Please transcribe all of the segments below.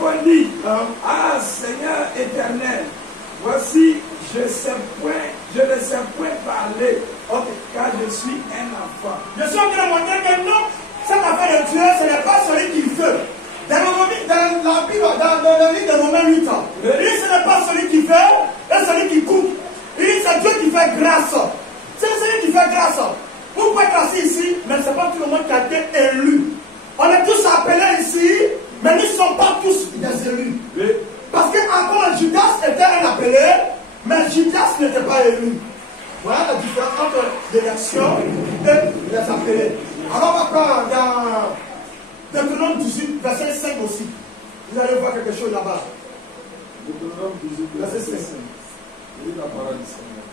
répondit, ah Seigneur éternel, voici, je ne sais point parler, car je suis un enfant. Je suis en train de montrer que non, cette affaire de Dieu, ce n'est pas celui qui veut. Dans la Bible, dans le livre de Romains 8, il dit ce n'est pas celui qui fait et celui qui coupe. Il dit c'est Dieu qui fait grâce. C'est celui qui fait grâce. Vous pouvez être assis ici, mais ce n'est pas tout le monde qui a été élu. On est tous appelés ici, mais nous ne sommes pas tous des élus. Oui. Parce qu'encore Judas était un appelé, mais Judas n'était pas élu. Voilà la différence entre l'élection et les appelés. Alors on va prendre dans Deutéronome 18, verset 5 aussi. Vous allez voir quelque chose là-bas. Deutéronome 18, verset 5. Lis la parole du Seigneur.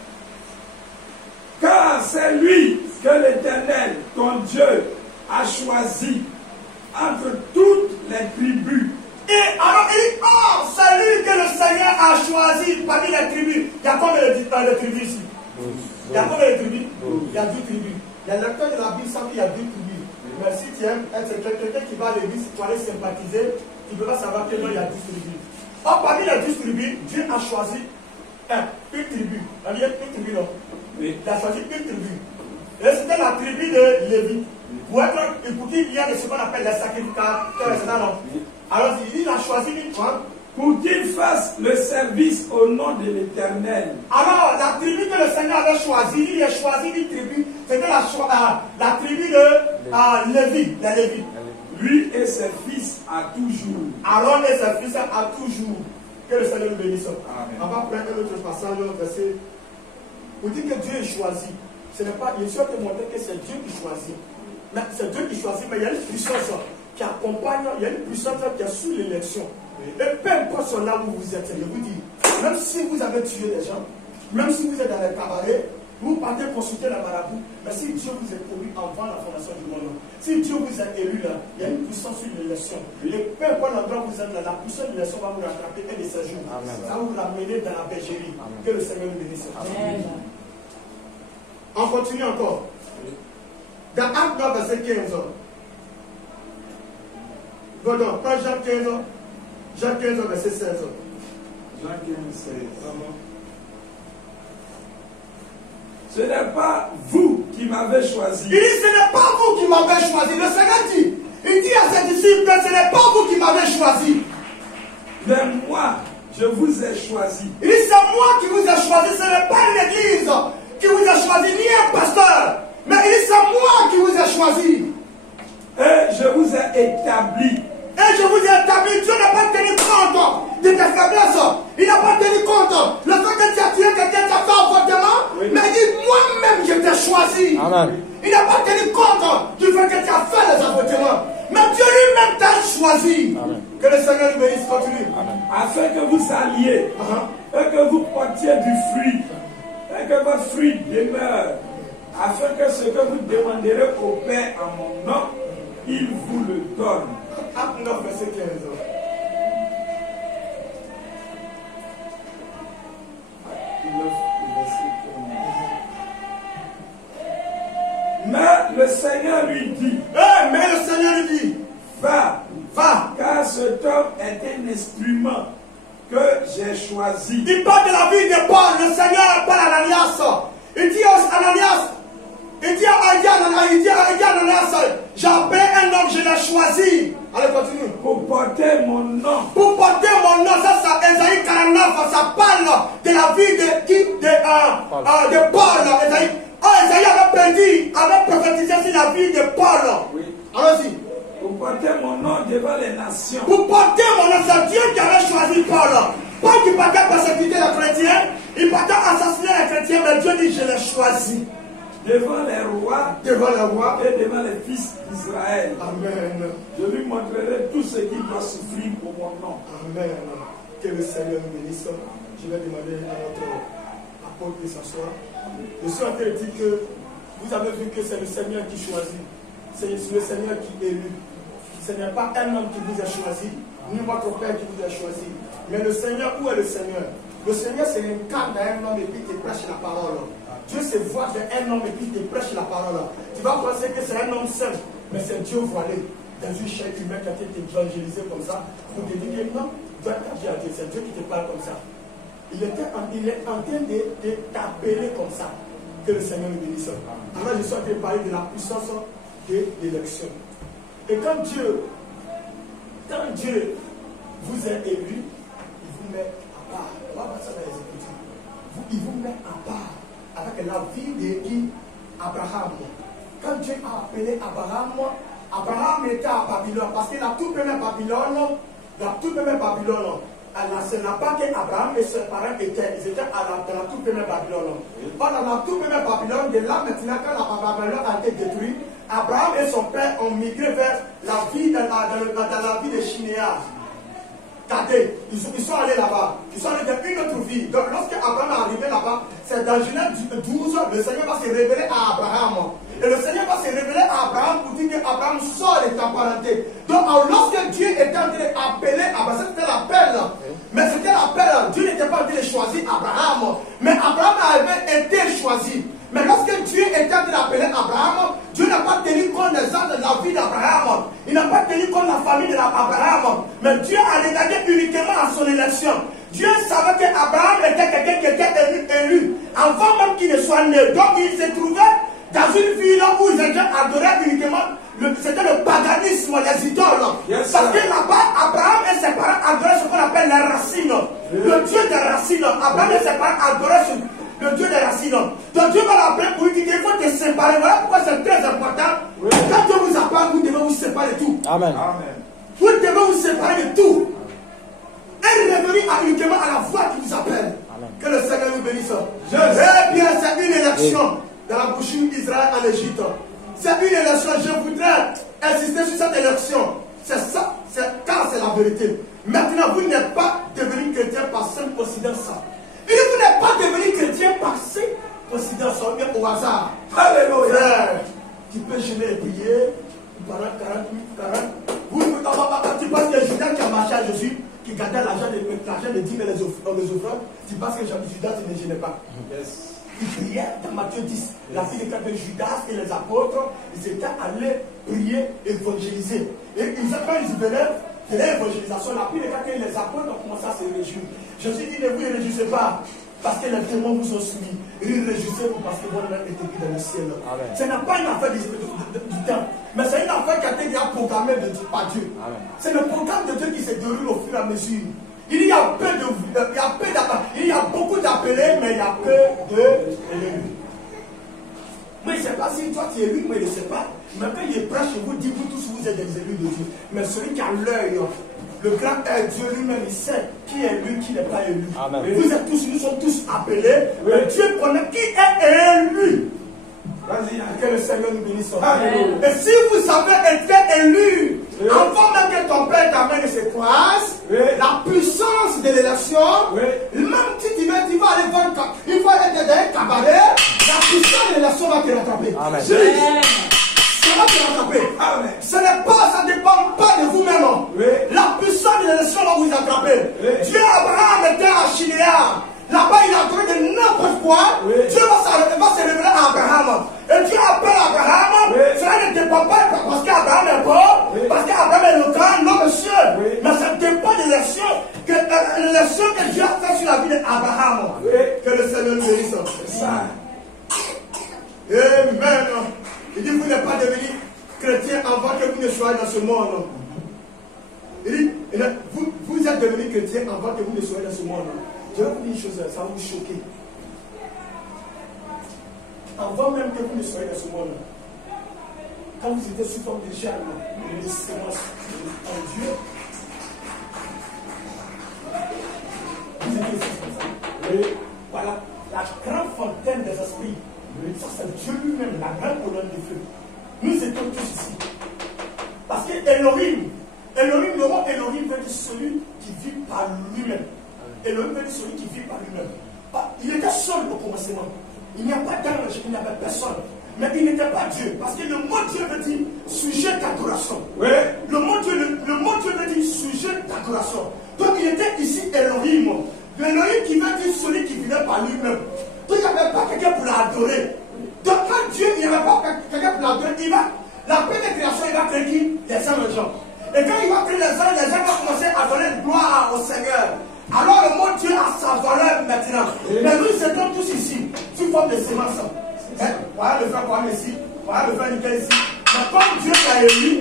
Car c'est lui que l'Éternel, ton Dieu, a choisi entre toutes les tribus. Et alors il dit, oh, c'est lui que le Seigneur a choisi parmi les tribus. Il y a combien de tribus ici? Il y a combien de tribus? Il y a 10 tribus. Il y a lecteur de la Bible savent qu'il y a 10 tribus. Mais si tu aimes être quelqu'un qui va à l'église, tu vas aller sympathiser, tu ne peux pas savoir que non, il y a 10 tribus. Or, parmi les 10 tribus, Dieu a choisi une tribu. Il y a une tribu, non? Oui. Il a choisi une tribu. Et c'était la tribu de Lévi. Pour qu'il y ait ce qu'on appelle les sacrificateurs. Alors, il a choisi une femme pour qu'il fasse le service au nom de l'Éternel. Alors, la tribu que le Seigneur avait choisie, il a choisi une tribu, c'était la tribu de Lévi, les Lévi. Lui et ses fils à toujours. Aaron et ses fils à toujours. Que le Seigneur nous bénisse. On va prendre un autre passage, verset. Pour dire que Dieu est choisi. Ce n'est pas, il faut te montrer que c'est Dieu qui choisit. Mais c'est Dieu qui choisit, mais il y a une puissance qui accompagne, il y a une puissance qui est sous l'élection. Et peu importe là où vous êtes, je vous dis, même si vous avez tué des gens, même si vous êtes dans les cabarets, vous partez consulter la marabout, mais si Dieu vous est connu avant la fondation du monde, si Dieu vous a élu là, il y a une puissance sur l'élection. Et peu importe l'endroit où vous êtes là, la puissance de l'élection va vous rattraper un de ces jours. Ça va vous ramener dans la bergerie. Que le Seigneur nous bénisse. Amen. On continue encore. Dans Acte 9, verset 15. Pardon, pas Jean 15. Jean 15, verset 16. Jean 15, 16. Ce n'est pas vous qui m'avez choisi. Il dit, ce n'est pas vous qui m'avez choisi. Le Seigneur dit, il dit à ses disciples, ce n'est pas vous qui m'avez choisi. Mais moi, je vous ai choisi. Il dit, c'est moi qui vous ai choisi. Ce n'est pas l'église qui vous a choisi, ni un pasteur. Mais il dit, c'est moi qui vous ai choisi. Et je vous ai établi. Et je vous ai établi. Dieu n'a pas tenu compte de tes faiblesses. Il n'a pas tenu compte. Le fait que tu as tué quelqu'un, tu as fait un avortement. Oui. Mais il dit, moi-même, je t'ai choisi. Amen. Il n'a pas tenu compte du fait que tu as fait les avortements. Mais Dieu lui-même t'a choisi. Amen. Que le Seigneur nous bénisse, continue. Amen. Afin que vous alliez, et que vous portiez du fruit, et que votre fruit demeure, afin que ce que vous demanderez au Père en mon nom, il vous le donne. Acte 9, verset 15. Mais le Seigneur lui dit, va, car cet homme est un instrument que j'ai choisi. Il parle de la vie de Paul. Le Seigneur parle à Ananias. Il dit à Ananias, il dit à Ananias, j'ai appelé un homme, je l'ai choisi. Allez, continue. Pour porter mon nom. Pour porter mon nom, ça, Ésaïe 49, ça parle de la vie de Paul. Ésaïe avait prophétisé sur la vie de Paul. Oui. Allons-y. Pour porter mon nom devant les nations. Pour porter mon nom, c'est Dieu qui avait choisi Paul. Paul qui partait persécuter les chrétiens, il partait assassiner les chrétiens, mais Dieu dit, je l'ai choisi. Devant les rois et devant les fils d'Israël. Amen. Je lui montrerai tout ce qu'il doit souffrir pour mon nom. Amen. Que le Seigneur nous bénisse. Je vais demander à notre apôtre de s'asseoir. Je suis en train de dire que vous avez vu que c'est le Seigneur qui choisit. C'est le Seigneur qui élu. Ce n'est pas un homme qui vous a choisi, ni votre Père qui vous a choisi. Mais le Seigneur, où est le Seigneur? Le Seigneur, c'est l'incarne d'un homme et puis il te prêche la parole. Dieu se voit d'un homme et puis il te prêche la parole. Tu vas penser que c'est un homme seul, mais c'est Dieu voilé. dans une chaîne humaine qui a été évangélisé comme ça, pour te dire que non, tu dois t'agir à Dieu, c'est Dieu qui te parle comme ça. Il est en train de t'appeler comme ça. Que le Seigneur nous bénisse. Alors je suis en train de parler de la puissance de l'élection. Et quand Dieu vous a élu, il vous met à part. On va voir ça dans les Écritures. Il vous met à part avec la vie d'Abraham. Quand Dieu a appelé Abraham, Abraham était à Babylone. Parce que la toute première Babylone, ce n'est pas qu'Abraham et ses parents étaient, ils étaient dans la toute première Babylone. Or, dans la toute première Babylone, de là maintenant, quand la Babylone a été détruite, Abraham et son père ont migré vers la vie dans la vie de Shinéa. Regardez, ils sont allés là-bas. Ils sont allés dans une autre vie. Donc, lorsque Abraham est arrivé là-bas, c'est dans Genèse 12, le Seigneur va se révéler à Abraham. Et le Seigneur va se révéler à Abraham pour dire qu'Abraham sort de ta parenté. Donc, lorsque Dieu était en train d'appeler Abraham, c'était l'appel. Mais c'était l'appel. Dieu n'était pas en train de choisir Abraham. Mais Abraham avait été choisi. Mais lorsque Dieu était en train d'appeler Abraham, Dieu n'a pas tenu compte des gens de la vie d'Abraham. Il n'a pas tenu compte de la famille d'Abraham. Mais Dieu a regardé uniquement à son élection. Dieu savait qu'Abraham était quelqu'un qui était élu avant même qu'il ne soit né. Donc il se trouvait dans une ville où ils étaient adorés uniquement. C'était le paganisme, les idoles. Yes, parce que là-bas, Abraham et ses parents adoraient ce qu'on appelle les racines. Le Dieu des racines. Abraham et ses parents adoraient le Dieu des racines. Donc Dieu va l'appeler pour lui dire qu'il faut te séparer. Voilà pourquoi c'est très important. Quand Dieu vous appelle, vous devez vous séparer de tout. Amen. Vous devez vous séparer de tout. Et revenir uniquement à la voix qui vous appelle. Amen. Que le Seigneur nous bénisse. Eh bien, c'est une élection dans la bouche d'Israël en Égypte. C'est une élection. Je voudrais insister sur cette élection. C'est ça, car c'est la vérité. Maintenant, vous n'êtes pas devenu chrétien par simple coïncidence. Et vous n'êtes pas devenu chrétien par simple coïncidence, bien au hasard. Alléluia. Tu peux jeûner et prier pendant 40 minutes, 40. Tu penses que Judas qui a marché à Jésus, qui gardait l'argent de 10 000 les offrandes, tu penses que Judas ne gênait pas. Yes. Ils priaient dans Matthieu 10. La vie de Judas et les apôtres, ils étaient allés prier, évangéliser. Et quand ils venaient de l'évangélisation, la vie de les apôtres ont commencé à se réjouir. Jésus dit, ne vous réjouissez pas parce que les démons vous ont soumis. Réjouissez-vous parce que votre âme est écrite dans le ciel. Amen. Ce n'est pas une affaire du temps, mais c'est une affaire qui a été programmée par Dieu. C'est le programme de Dieu qui se déroule au fur et à mesure. Il y a beaucoup d'appelés, mais il y a peu d'élus. Moi, je ne sais pas si toi tu es élu, mais je ne sais pas. Mais quand il est prêt chez vous, dit vous tous, vous êtes des élus de Dieu. Mais celui qui a l'œil, le grand Dieu lui-même, il sait qui est élu, qui n'est pas élu. Amen. Vous êtes tous, nous sommes tous appelés. Oui. Mais Dieu connaît qui est élu. Vas-y, que le Seigneur nous bénisse. Et si vous avez été élu, oui, avant même que ton père t'amène ses croises, oui, la puissance de l'élection, oui, même si tu vas aller voir, il faut être dans un cabaret, la puissance de l'élection va te rattraper. Amen. Ça va te rattraper. Amen. Ça ne dépend pas de vous-même. Oui. La puissance de l'élection va vous attraper. Oui. Dieu Abraham était à Shinéa. Là-bas, il a trouvé de n'importe quoi. Oui. Dieu va se révéler à Abraham. Et Dieu appelle Abraham. Oui. Cela ne dépend pas parce qu'Abraham est beau, oui, parce qu'Abraham est le grand, non monsieur. Oui. Mais ça dépend de l'élection que Dieu a fait sur la vie d'Abraham. Oui. Que le Seigneur nous bénisse. Amen. Il dit, vous n'êtes pas devenu chrétien avant que vous ne soyez dans ce monde. Il dit, vous êtes devenu chrétien avant que vous ne soyez dans ce monde. Je vais vous dire une chose, ça va vous choquer. Avant même que vous ne soyez dans ce monde, quand vous étiez sous forme de germe, de sémence en Dieu, vous étiez ici comme ça. Et voilà, la grande fontaine des esprits. Ça, c'est Dieu lui-même, la grande colonne de feu. Nous étions tous ici. Parce que Elohim, le mot Elohim veut dire celui qui vit par lui-même. Elohim veut dire celui qui vit par lui-même. Il était seul au commencement. Il n'y a pas d'ange, il n'y avait personne. Mais il n'était pas Dieu. Parce que le mot Dieu veut dire sujet d'adoration. Oui. Le mot Dieu veut dire sujet d'adoration. Donc il était ici Elohim. L'Elohim qui veut dire celui qui vivait par lui-même. Donc il n'y avait pas quelqu'un pour l'adorer. Donc quand Dieu, il n'y avait pas quelqu'un pour l'adorer, la paix de création, il va créer qui? les gens. Et quand il va créer les gens vont commencer à donner gloire au Seigneur. Alors le mot Dieu a sa valeur maintenant. Mais nous sommes tous ici, sous forme de sémence. Voilà le frère Kwame ici, voilà le frère Nickel ici. Mais comme Dieu t'a élu,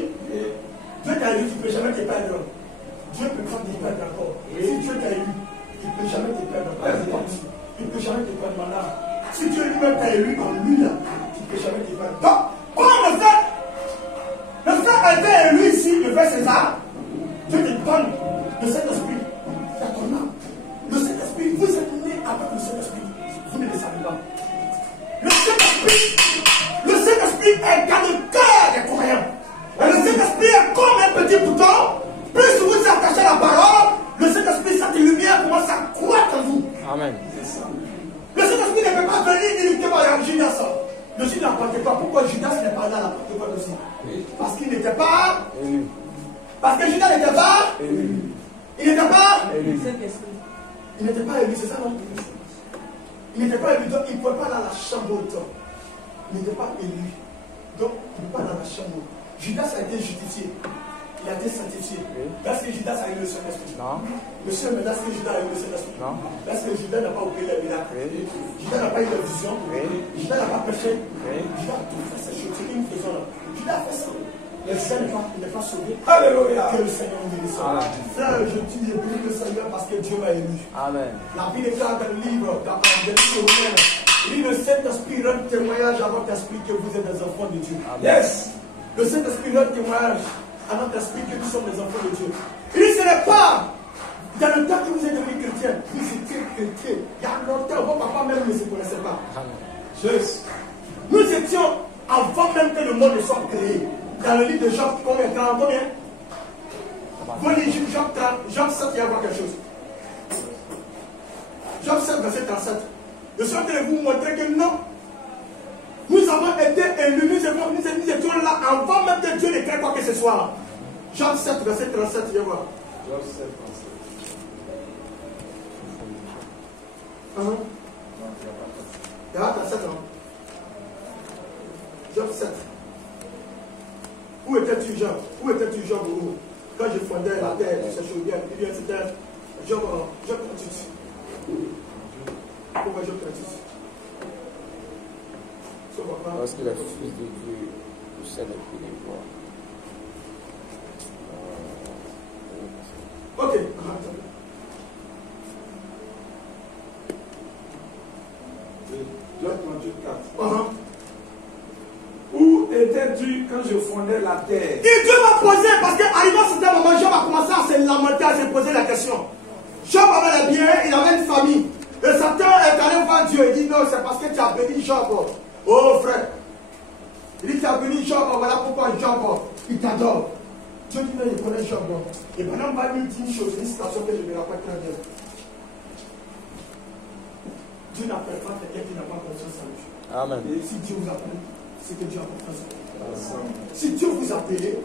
tu ne peux jamais te perdre. Dieu peut pas te perdre encore. Si Dieu t'a élu, il ne peut jamais te perdre encore. Il ne peut jamais te perdre maintenant. Si Dieu lui-même t'a élu en lui, là, il ne peut jamais te perdre. Donc, comme le frère a été élu ici, le frère César, Dieu te donne le Saint-Esprit. C'est ton âme. Le Saint-Esprit, vous êtes nés avec le Saint-Esprit. Vous ne le savez pas. Le Saint-Esprit est dans le cœur des croyants. Et le Saint-Esprit est comme un petit bouton. Plus vous êtes attaché à la parole, le Saint-Esprit, cette lumière commence à croître en vous. Amen. Le Saint-Esprit ne peut pas venir uniquement à Judas. Le Judas n'appartenait pas. Pourquoi Judas n'est pas là à la Pentecôte aussi? Parce qu'il n'était pas élu. Parce que Judas n'était pas élu. Il n'était pas élu. Il n'était pas élu, c'est ça non? Il n'était pas élu, donc il ne pouvait pas aller à la chambre haute. Il n'était pas élu. Donc il ne peut pas aller à la chambre haute. Judas a été justifié. Il a été sanctifié. Est-ce que Judas a eu le Saint-Esprit? Non. Monsieur, mais est-ce que Judas a eu le Saint-Esprit? Non. Est-ce que Judas n'a pas opéré les miracles? Judas n'a pas eu la vision? Judas n'a pas péché? Judas a tout fait, c'est chose une faisant là. Judas a fait ça. Le Seigneur n'est pas sauvé. Alléluia. Que le Seigneur nous bénisse. Frère, je dis bénis le Seigneur parce que Dieu m'a élu. Amen. La Bible est dans le livre, dans le livre Romains. Il dit le Saint-Esprit rend témoignage à votre esprit que vous êtes des enfants de Dieu. Yes. Le Saint-Esprit rend témoignage à notre esprit que nous sommes des enfants de Dieu. Il dit ce n'est pas dans le temps que vous êtes devenus chrétiens, vous étiez chrétiens. Il y a longtemps, vos papas même ne se connaissaient pas. Juste. Nous étions avant même que le monde ne soit créé. Dans le livre de Job, combien? Vous lisez Job 7, il y a voir quelque chose. Job 7, verset 37. Je suis en train de vous montrer que non. Nous avons été élus, nous étions là avant même que Dieu ne crée quoi que ce soit. Job 7, verset 37, il y a voir. Job 7, 37. Il y a 37 ans. Job 7. Où étais-tu, Job? Où étais-tu, Job? Quand je fondais la terre, c'est chaud bien. C'était Job 38. Pourquoi Job 38? Lorsque le Fils de Dieu possède les pouvoirs. Ok. Job 38, 4. Où étais-tu quand je fondais la terre? Et Dieu m'a posé, parce qu'arrivant à certain moment, Job a commencé à se lamenter, à se poser la question. Job avait les biens, il avait une famille. Et Satan est allé voir Dieu. Il dit non, c'est parce que tu as béni Job. Oh frère. Il dit tu as béni Job, voilà pourquoi Job, il t'adore. Dieu dit non, il connaît Job. Et maintenant, on va lui dire une chose, une citation que je me rappelle très bien. Dieu n'appelle pas quelqu'un qui n'a pas confiance en lui. Amen. Et si Dieu vous appelle, c'est que Dieu a confiance en vous. Si Dieu vous appelle,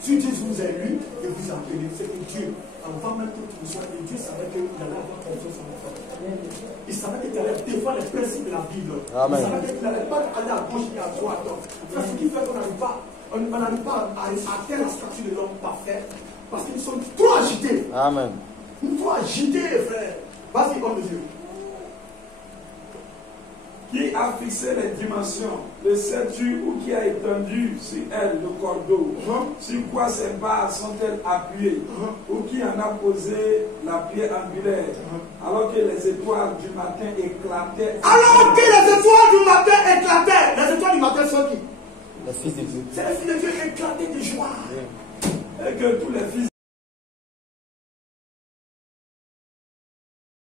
si Dieu vous a élu et vous a appelé, c'est que Dieu, avant même que tu sois élu, Dieu savait qu'il allait avoir confiance en vous. Il savait qu'il allait défendre les principes de la Bible. Amen. Il savait qu'il n'allait pas aller à gauche et à droite. C'est ce qui fait qu'on n'arrive pas, à atteindre la statue de l'homme parfait. Parce qu'ils sont trop agités. Amen. Ils sont trop agités, frère. Vas-y, homme de Dieu. Qui a fixé les dimensions de cette rue ou qui a étendu sur elle le cordeau? Sur quoi ses barres sont-elles appuyées? Ou qui en a posé la pierre angulaire? Alors que les étoiles du matin éclataient. Alors que les étoiles du matin éclataient. Les étoiles du matin sont qui? Le Fils de Dieu. C'est les fils de Dieu éclatés de joie. Et que tous les fils